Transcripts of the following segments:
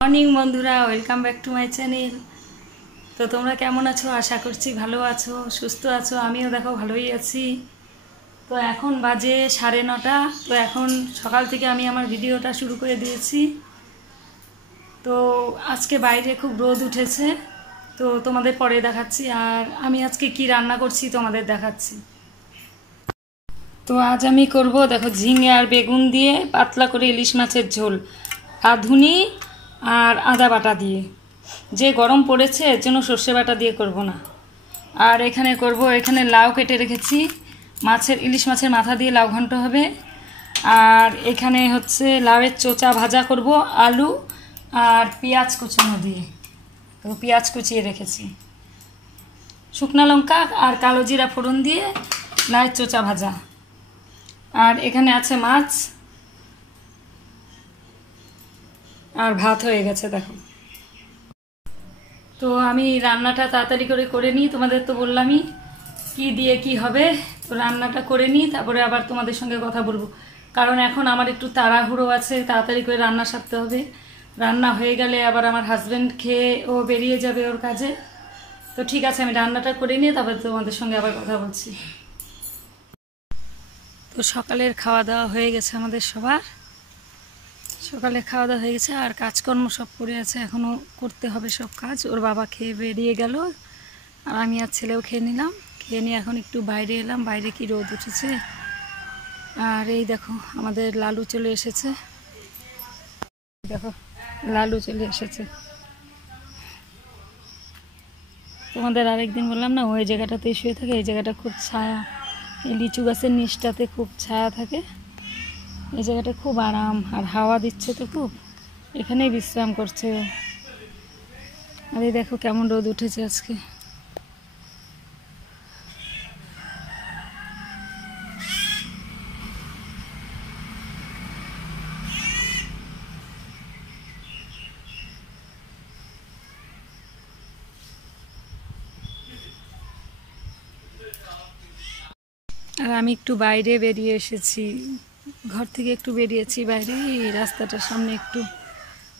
Morning বন্ধুরা, welcome back to my channel. তো তোমরা কেমন আছো? আশা করছি ভালো আছো, সুস্থ আছো। আমিও দেখো ভালোই আছি। তো এখন বাজে 9:30। তো এখন সকাল থেকে আমি আমার ভিডিওটা শুরু করে দিয়েছি। তো আজকে বাইরে খুব রোদ উঠেছে, তো তোমাদের পরে দেখাচ্ছি। আর আমি আজকে কি রান্না করছি তোমাদের দেখাচ্ছি। তো আজ আমি করব দেখো ঝিঙে আর বেগুন দিয়ে পাতলা করে ইলিশ মাছের ঝোল, রাঁধুনি আর আদা বাটা দিয়ে। যে গরম পড়েছে এর জন্য সর্ষে বাটা দিয়ে করব না। আর এখানে লাউ কেটে রেখেছি, ইলিশ মাছের মাথা দিয়ে লাউ ঘন্ট হবে। আর এখানে হচ্ছে লাউয়ের চোচা ভাজা করব আলু আর পেঁয়াজ কুচানো দিয়ে। তো পেঁয়াজ কুচিয়ে রেখেছি, শুকনো লঙ্কা আর কালো জিরা ফোড়ন দিয়ে লাউয়ের চোচা ভাজা। আর এখানে আছে মাছ আর ভাত হয়ে গেছে দেখো। তো আমি রান্নাটা তাড়াতাড়ি করে নিই। তোমাদের তো বললামই কি দিয়ে কি হবে। তো রান্নাটা করে নিই, তারপরে আবার তোমাদের সঙ্গে কথা বলবো। কারণ এখন আমার একটু তাড়াহুড়ো আছে, তাড়াতাড়ি করে রান্না সারতে হবে। রান্না হয়ে গেলে আবার আমার হাজব্যান্ড খেয়ে ও বেরিয়ে যাবে ওর কাজে। তো ঠিক আছে, আমি রান্নাটা করে নিয়ে তারপরে তোমাদের সঙ্গে আবার কথা বলছি। তো সকালের খাওয়া দাওয়া হয়ে গেছে আমাদের সবার। সকালে খাওয়া দাওয়া হয়ে গেছে, আর কাজকর্ম সব পড়ে আছে, এখনও করতে হবে সব কাজ। ওর বাবা খেয়ে বেরিয়ে গেল, আর আমি আর ছেলেও খেয়ে নিলাম। খেয়ে নিয়ে এখন একটু বাইরে এলাম। বাইরে কি রোদ উঠেছে। আর এই দেখো আমাদের লালু চলে এসেছে। দেখো লালু চলে এসেছে। তোমাদের আরেকদিন বললাম না, ওই জায়গাটাতেই শুয়ে থাকে। এই জায়গাটা খুব ছায়া, এই লিচু গাছের নিচটাতে খুব ছায়া থাকে। এই জায়গাটা খুব আরাম, আর হাওয়া দিচ্ছে তো খুব, এখানেই বিশ্রাম করছে। আর এই দেখো কেমন রোদ উঠেছে আজকে। আর আমি একটু বাইরে বেরিয়ে এসেছি, ঘর থেকে একটু বেরিয়েছি বাইরে। এই রাস্তাটার সামনে একটু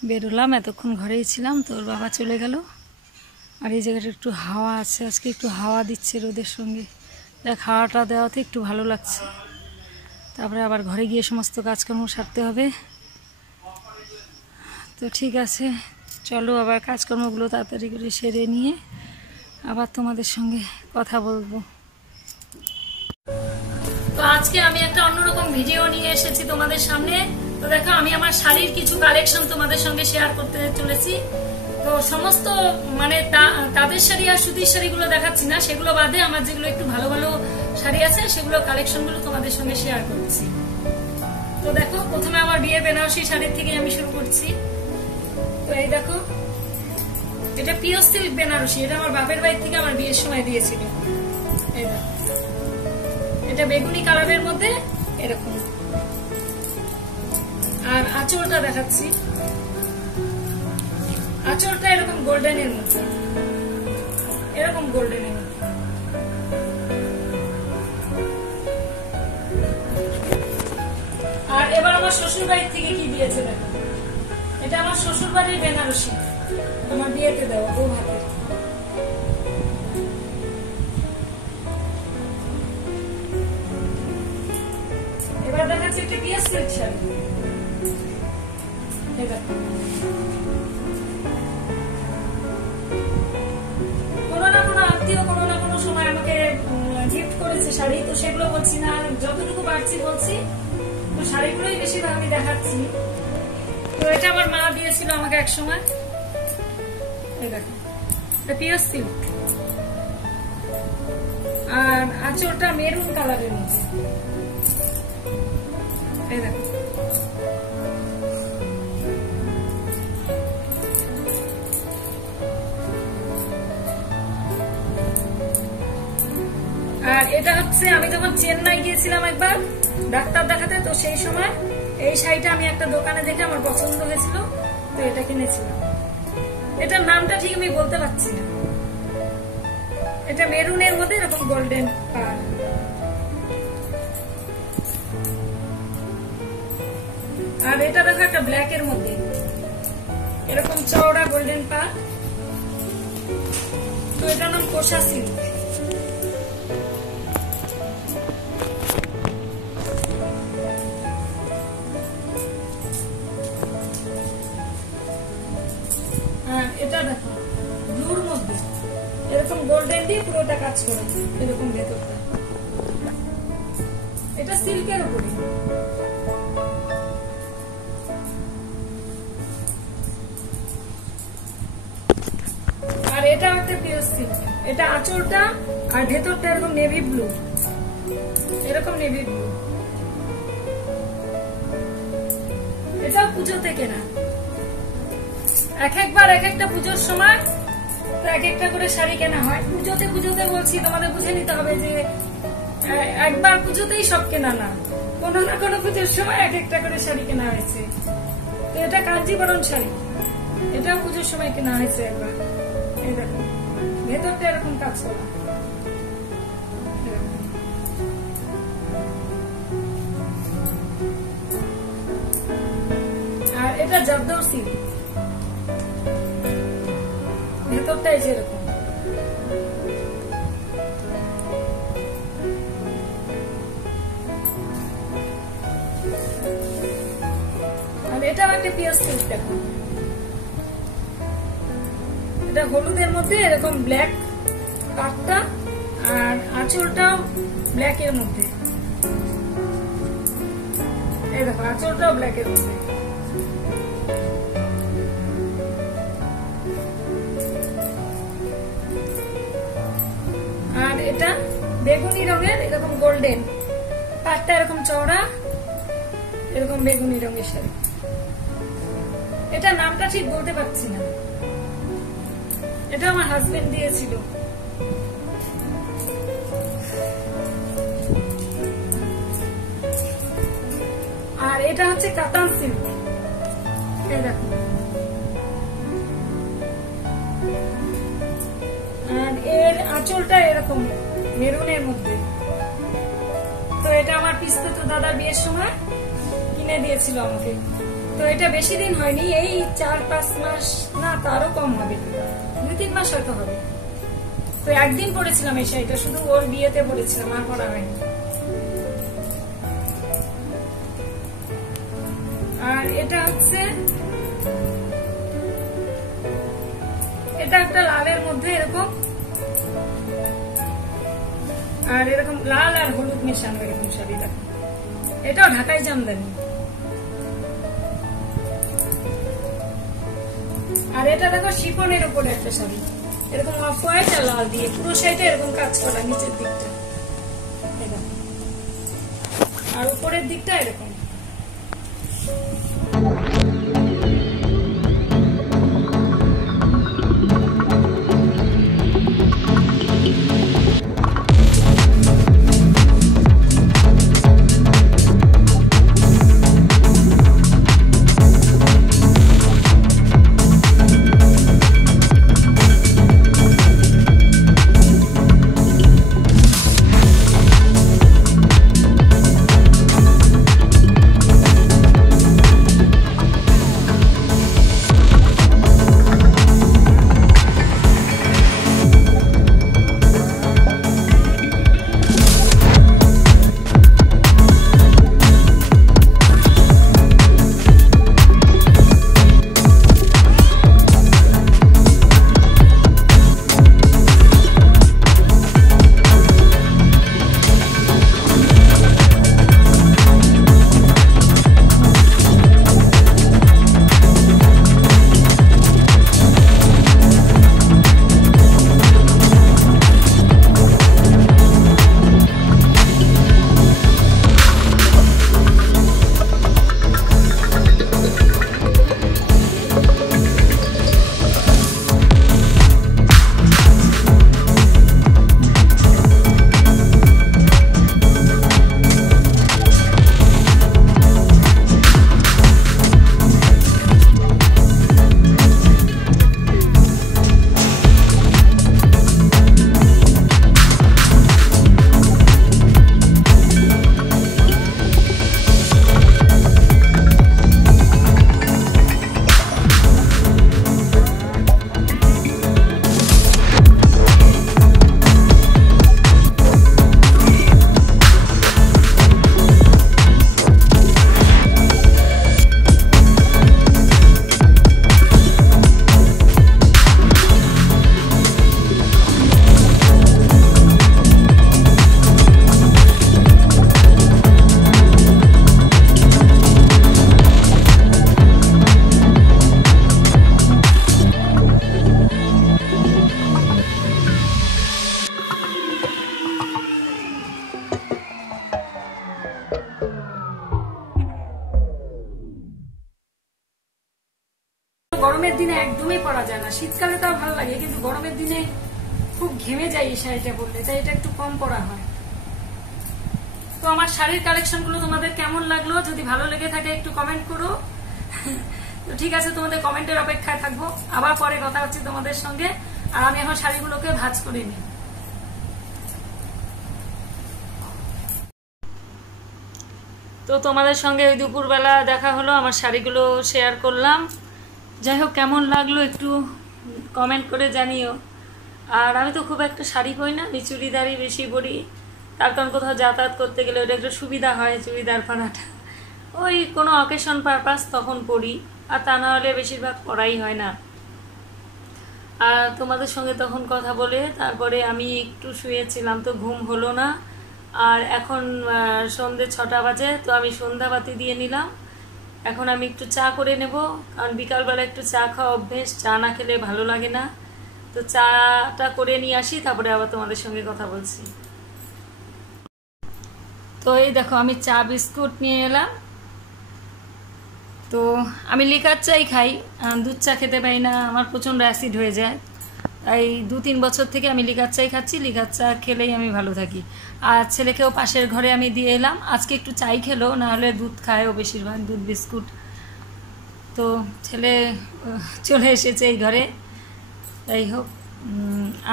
বেরোলাম, এতক্ষণ ঘরেই ছিলাম। তো ওর বাবা চলে গেল। আর এই জায়গাটা একটু হাওয়া আছে, আজকে একটু হাওয়া দিচ্ছে রোদের সঙ্গে। দেখ হাওয়াটা দেওয়াতে একটু ভালো লাগছে। তারপরে আবার ঘরে গিয়ে সমস্ত কাজকর্ম সারতে হবে। তো ঠিক আছে, চলো আবার কাজকর্মগুলো তাড়াতাড়ি করে সেরে নিয়ে আবার তোমাদের সঙ্গে কথা বলবো। তো আজকে আমি একটা অন্যরকম ভিডিও নিয়ে এসেছি তোমাদের সামনে। তো দেখো আমি আমার শাড়ির কিছু কালেকশন তোমাদের সঙ্গে শেয়ার করতে চলেছি। তো সমস্ত মানে তাদের শাড়ি আর সুতির শাড়িগুলো দেখাচ্ছি না, সেগুলো বাদে আমার যেগুলো একটু ভালো ভালো শাড়ি আছে সেগুলো কালেকশনগুলো তোমাদের সঙ্গে শেয়ার করছি। তো দেখো প্রথমে আমার বিয়ের বেনারসি শাড়ির থেকে আমি শুরু করছি। তো এই দেখো, এটা পিওর সিল্ক বেনারসি। এটা আমার বাপের বাড়ি থেকে আমার বিয়ের সময় দিয়েছিল। এই দেখো, এটা বেগুনি কালারের মধ্যে এরকম। আর আঁচলটা দেখাচ্ছি, আঁচলটা এরকম গোল্ডেনের মধ্যে, এরকম গোল্ডেনের মধ্যে। আর এবার আমার শ্বশুর বাড়ির থেকে কি দিয়েছে দেখো, এটা আমার শ্বশুর বাড়ির বেনারসি, আমার বিয়েতে দেওয়া বউ হাতের। এবার দেখাচ্ছি একটা পিওর সিল্ক শাড়ি। কোনো না কোনো আত্মীয় কোনো না কোনো সময় আমাকে গিফট করেছে শাড়ি, তো সেগুলো বলছি না, যতটুকু পারছি বলছি। তো শাড়িগুলোই বেশিরভাগ আমি দেখাচ্ছি। তো এটা আমার মা দিয়েছিল আমাকে এক সময়। এই দেখো, এটা পিওর সিল্ক। আর আঁচলটা মেরুন কালারের মধ্যে। এই দেখো, আর এটা হচ্ছে আমি যখন চেন্নাই গিয়েছিলাম একবার ডাক্তার দেখাতে, তো সেই সময় এই শাড়িটা আমি একটা দোকানে দেখে আমার পছন্দ হয়েছিল, তো এটা কিনেছিলাম। এটার নামটা ঠিক আমি বলতে পারছি না। এটা মেরুনের মধ্যে এরকম গোল্ডেন কালার। আর এটা দেখো একটা ব্ল্যাক এর মধ্যে এরকম চওড়া গোল্ডেন পা, তো এটার নাম কোষা সিল্ক। এটা দেখো ব্লুর মধ্যে এরকম গোল্ডেন দিয়ে পুরোটা কাজ করে, এরকম ভেতরটা, এটা সিল্কের উপরে। আর এটা একটা পিওর সিল্ক, এটা আঁচলটা আর ভেতরটা এরকম নেভি ব্লু, এরকম নেভি ব্লু। এটা পুজোতে কেনা, এক একবার এক একটা পুজোর সময় তো এক একটা করে শাড়ি কেনা হয়। পুজোতে বলছি তোমাদের বুঝে নিতে হবে যে একবার পুজোতেই সব কেনা না, কোনো না কোনো পুজোর সময় এক একটা করে শাড়ি কেনা হয়েছে। তো এটা কাঞ্জিবরণ শাড়ি, এটাও পুজোর সময় কেনা হয়েছে একবার। এই দেখো ভেতরটা এরকম কাজ করা, আর এটা জর্দৌর সিল্ক, ভেতরটাই যেরকম। আর এটাও একটা পিওর সিল্ক দেখো, এটা হলুদের মধ্যে এরকম ব্ল্যাক কাটটা, আর আঁচলটাও ব্ল্যাক এর মধ্যে, এই দেখো আঁচলটাও ব্ল্যাক এর মধ্যে। আর এটা বেগুনি রঙের এরকম গোল্ডেন পাটটা, এরকম চওড়া, এরকম বেগুনি রঙের শাড়ি। এটা নামটা ঠিক বলতে পারছি না, এটা আমার হাজবেন্ড দিয়েছিল। আর এটা হচ্ছে কাতান সিল্ক, এই দেখো। আর এর আঁচলটা এরকম মেরুনের মধ্যে। তো এটা আমার পিস্তত দাদার বিয়ের সময় কিনে দিয়েছিল আমাকে। তো এটা বেশি দিন হয়নি, এই 4-5 মাস, না তারও কম হবে, 2-3 মাস হয়তো হবে। তো একদিন পরেছিলাম এই শাড়িটা, শুধু ওর বিয়েতে পরেছিলাম, আর পরা হয়নি। আর এটা হচ্ছে, এটা একটা লালের মধ্যে এরকম, আর এরকম লাল আর হলুদ মেশানো এরকম শাড়ি দেখো, এটাও ঢাকাই জামদানি। আর এটা দেখো শিফনের উপরে একটা শাড়ি, এরকম অফ হোয়াইট আর লাল দিয়ে পুরো শাড়িটা এরকম কাজ করা, নিচের দিকটা আর উপরের দিকটা এরকম। গরমের দিনে একদমই পরা যায় না। শীতকালে তাও ভালো লাগে, কিন্তু গরমের দিনে খুব ঘেমে যায় এই শাড়িটা পরলে, তাই এটা একটু কম পরা হয়। তো আমার শাড়ির কালেকশন গুলো তোমাদের কেমন লাগলো, যদি ভালো লেগে থাকে একটু কমেন্ট করো। তো ঠিক আছে, তোমাদের কমেন্টের অপেক্ষায় থাকবো। আবার পরে কথা হচ্ছে তোমাদের সঙ্গে। আর আমি এখন শাড়িগুলোকে ভাঁজ করে নিই। তো তোমাদের সঙ্গে ওই দুপুরবেলা দেখা হলো, আমার শাড়িগুলো শেয়ার করলাম। যাই হোক, কেমন লাগলো একটু কমেন্ট করে জানিও। আর আমি তো খুব একটা শাড়ি পরি না, আমি চুড়িদারই বেশি পরি। তার কারণ কোথাও যাতায়াত করতে গেলে ওটা একটু সুবিধা হয় চুড়িদার পরাটা। ওই কোনো অকেশন পারপাস তখন পরি, আর তা না হলে বেশিরভাগ পরাই হয় না। আর তোমাদের সঙ্গে তখন কথা বলে তারপরে আমি একটু শুয়েছিলাম, তো ঘুম হলো না। আর এখন সন্ধ্যে 6টা বাজে, তো আমি সন্ধ্যাবাতি দিয়ে নিলাম। এখন আমি একটু চা করে নেব, কারণ বিকালবেলা একটু চা খাওয়া অভ্যেস, চা না খেলে ভালো লাগে না। তো চাটা করে নিয়ে আসি, তারপরে আবার তোমাদের সঙ্গে কথা বলছি। তো এই দেখো, আমি চা বিস্কুট নিয়ে এলাম। তো আমি লিকার চাই খাই, দুধ চা খেতে পারি না, আমার প্রচণ্ড অ্যাসিড হয়ে যায়। তাই 2-3 বছর থেকে আমি লিকার চাই খাচ্ছি, লিকার চা খেলেই আমি ভালো থাকি। আর ছেলেকেও পাশের ঘরে আমি দিয়ে এলাম, আজকে একটু চাই খেলো, না হলে দুধ খায়ও বেশিরভাগ, দুধ বিস্কুট। তো ছেলে চলে এসেছে এই ঘরে। যাই হোক,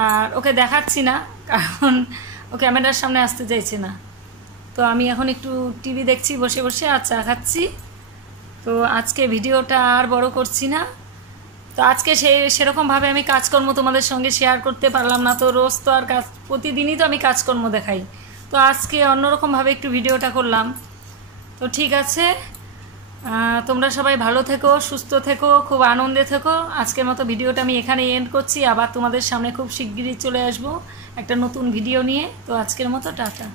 আর ওকে দেখাচ্ছি না, কারণ ও ক্যামেরার সামনে আসতে চাইছে না। তো আমি এখন একটু টিভি দেখছি বসে বসে, আর চা খাচ্ছি। তো আজকে ভিডিওটা আর বড় করছি না। তো আজকে সেরকমভাবে আমি কাজকর্ম তোমাদের সঙ্গে শেয়ার করতে পারলাম না। তো রোজ তো আর প্রতিদিনই তো আমি কাজকর্ম দেখাই, তো আজকে অন্যরকমভাবে একটু ভিডিওটা করলাম। তো ঠিক আছে, তোমরা সবাই ভালো থেকো, সুস্থ থেকো, খুব আনন্দে থেকো। আজকের মতো ভিডিওটা আমি এখানেই এন্ড করছি। আবার তোমাদের সামনে খুব শিগগিরই চলে আসবো একটা নতুন ভিডিও নিয়ে। তো আজকের মতো টাটা।